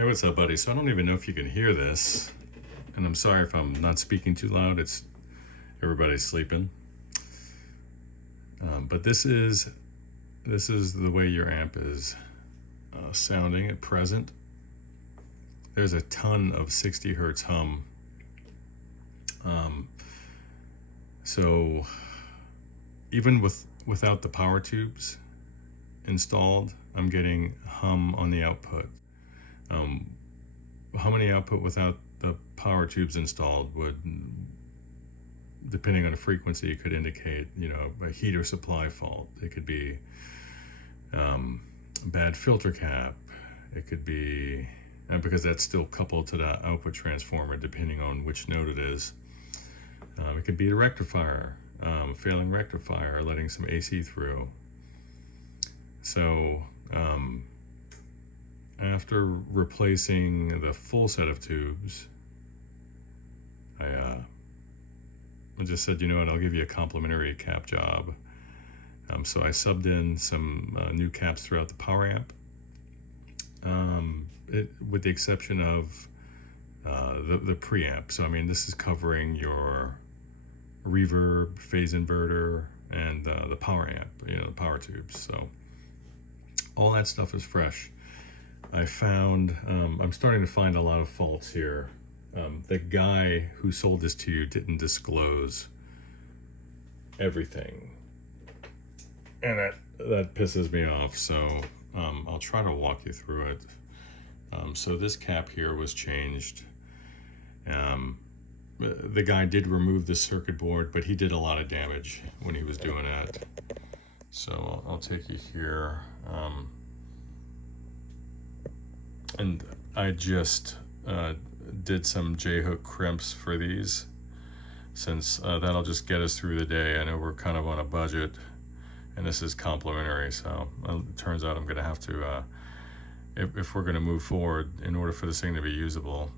Hey, what's up, buddy? So I don't even know if you can hear this, and I'm sorry if I'm not speaking too loud. It's everybody's sleeping. But this is the way your amp is sounding at present. There's a ton of 60 hertz hum. So even without the power tubes installed, I'm getting hum on the output. How many output without the power tubes installed would, depending on the frequency, could indicate, a heater supply fault. It could be a bad filter cap. It could be, because that's still coupled to the output transformer, depending on which node it is. It could be a rectifier, failing rectifier, letting some AC through. So after replacing the full set of tubes, I just said, you know what, I'll give you a complimentary cap job. So I subbed in some new caps throughout the power amp, with the exception of the preamp. So I mean, this is covering your reverb, phase inverter, and the power amp, the power tubes. So all that stuff is fresh. I found, I'm starting to find a lot of faults here. The guy who sold this to you didn't disclose everything, and that pisses me off. So I'll try to walk you through it. So this cap here was changed. The guy did remove the circuit board, but he did a lot of damage when he was doing that. So I'll take you here. And I just did some J-hook crimps for these, since that'll just get us through the day. I know we're kind of on a budget, and this is complimentary, so it turns out I'm going to have to, if we're going to move forward, in order for this thing to be usable,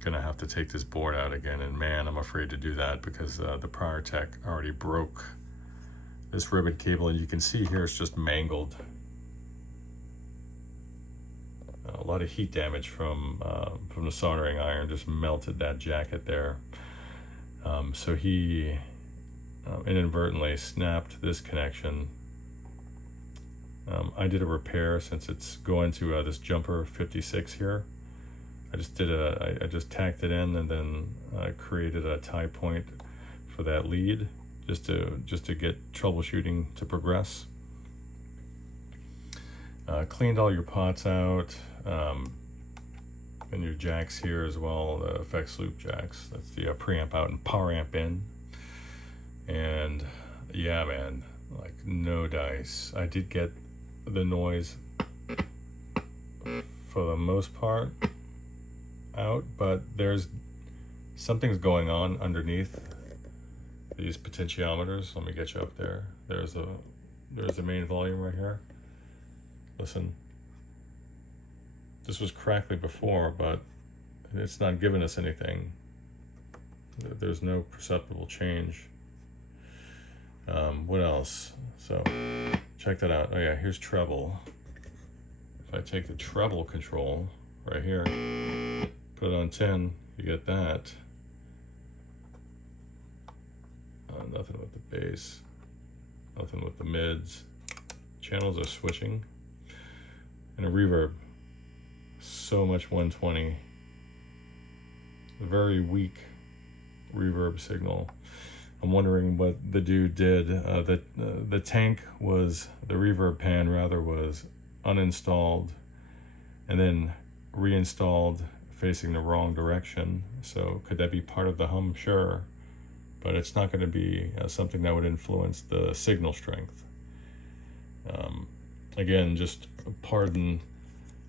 going to have to take this board out again. And man, I'm afraid to do that, because the prior tech already broke this ribbon cable, and you can see here it's just mangled. A lot of heat damage from the soldering iron just melted that jacket there. So he inadvertently snapped this connection. I did a repair, since it's going to this jumper 56 here. I just tacked it in, and then created a tie point for that lead, just to get troubleshooting to progress. Cleaned all your pots out, and your jacks here as well, the FX loop jacks. That's the preamp out and power amp in. And yeah, man, like no dice. I did get the noise for the most part out, but something's going on underneath these potentiometers. Let me get you up there. There's the main volume right here. Listen, this was crackly before, but it's not giving us anything. There's no perceptible change. What else? So check that out. Oh yeah, here's treble. If I take the treble control right here, put it on 10, you get that. Nothing with the bass, nothing with the mids. Channels are switching. And a reverb, so much 120, very weak reverb signal. I'm wondering what the dude did. The tank was, the reverb pan rather, was uninstalled and then reinstalled facing the wrong direction. So could that be part of the hum? Sure, but it's not going to be something that would influence the signal strength. Again, just pardon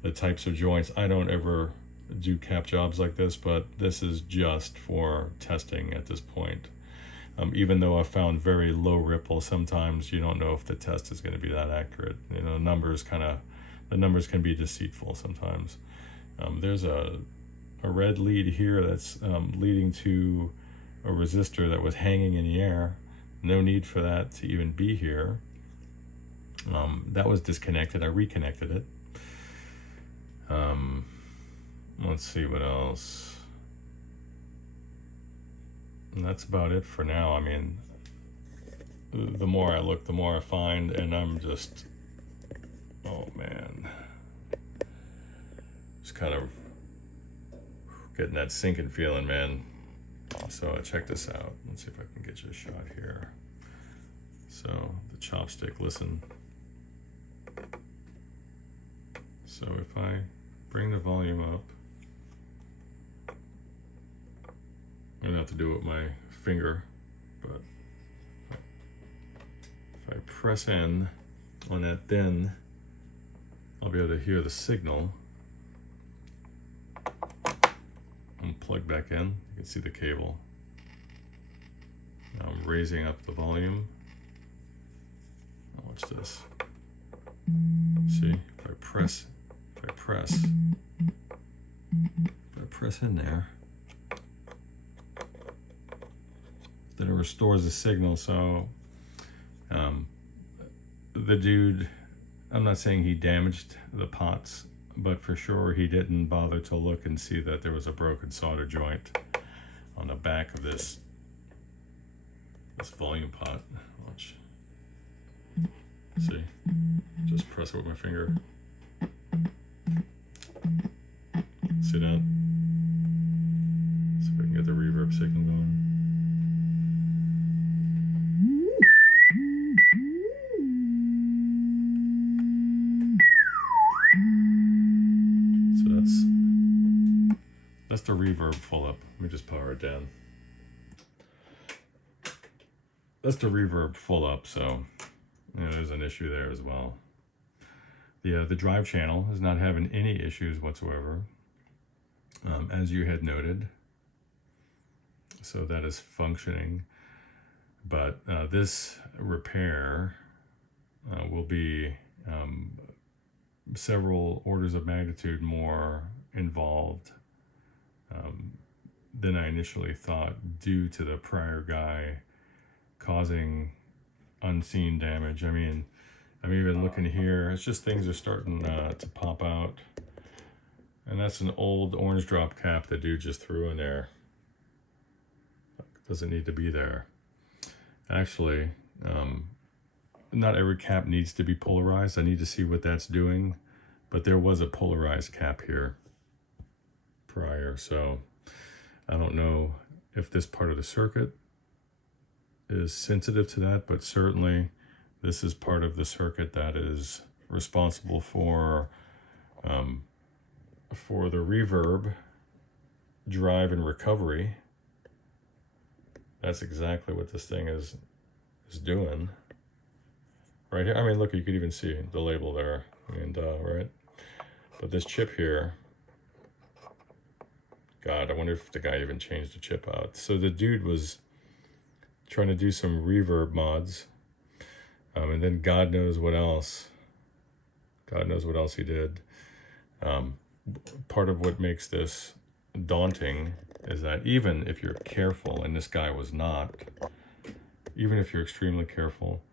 the types of joints. I don't ever do cap jobs like this, but this is just for testing at this point. Even though I found very low ripple, sometimes you don't know if the test is going to be that accurate. The numbers can be deceitful sometimes. There's a red lead here that's leading to a resistor that was hanging in the air. No need for that to even be here. That was disconnected. I reconnected it. let's see what else. And that's about it for now. I mean, the more I look, the more I find, and I'm just, oh man, just kind of getting that sinking feeling, man. So check this out. Let's see if I can get you a shot here. So the chopstick, listen. So if I bring the volume up, I'm gonna have to do it with my finger, but if I press in on that, then I'll be able to hear the signal. I'm plugged back in. You can see the cable. Now I'm raising up the volume. Now watch this. See, if I press in there, then it restores the signal. So the dude, I'm not saying he damaged the pots, but for sure he didn't bother to look and see that there was a broken solder joint on the back of this volume pot. Watch. See? Just press it with my finger. See that? See if I can get the reverb signal going. So that's the reverb full up. Let me just power it down. That's the reverb full up, so you know, there's an issue there as well. The drive channel is not having any issues whatsoever, as you had noted. So that is functioning, but this repair will be several orders of magnitude more involved than I initially thought, due to the prior guy causing unseen damage. I mean, I'm even looking here, it's just things are starting to pop out. And that's an old orange drop cap the dude just threw in there. Doesn't need to be there. Actually, not every cap needs to be polarized. I need to see what that's doing. But there was a polarized cap here prior, so I don't know if this part of the circuit is sensitive to that, but certainly this is part of the circuit that is responsible for the reverb, drive, and recovery. That's exactly what this thing is doing right here. I mean, look, you could even see the label there, and right. But this chip here, God, I wonder if the guy even changed the chip out. So the dude was trying to do some reverb mods, and then God knows what else. God knows what else he did. Part of what makes this daunting is that even if you're careful, and this guy was not, even if you're extremely careful,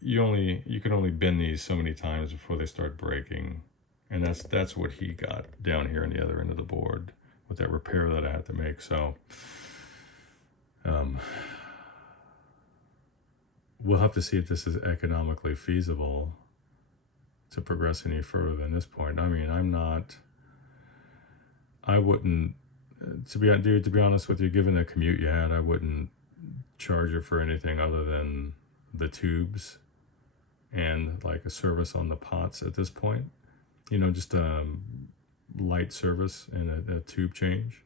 you can only bend these so many times before they start breaking. And that's what he got down here on the other end of the board with that repair that I had to make. So we'll have to see if this is economically feasible to progress any further than this point. I mean, I wouldn't, to be honest with you, given the commute you had, I wouldn't charge you for anything other than the tubes and like a service on the pots at this point. You know, just a light service and a tube change.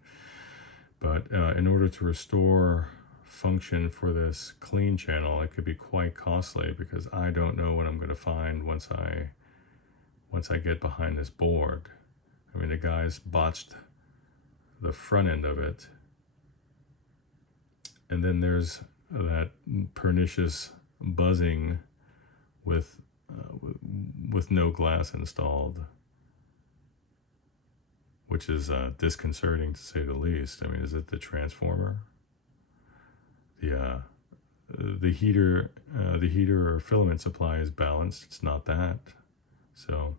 But in order to restore function for this clean channel, it could be quite costly, because I don't know what I'm going to find once I get behind this board. I mean, the guys botched the front end of it, and then there's that pernicious buzzing with no glass installed, which is disconcerting to say the least. I mean, is it the transformer? The heater or filament supply is balanced. It's not that. So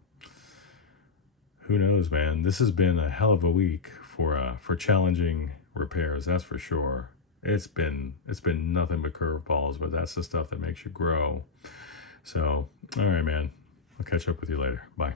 who knows, man? This has been a hell of a week for challenging repairs. That's for sure. It's been nothing but curveballs, but that's the stuff that makes you grow. So, all right, man. I'll catch up with you later. Bye.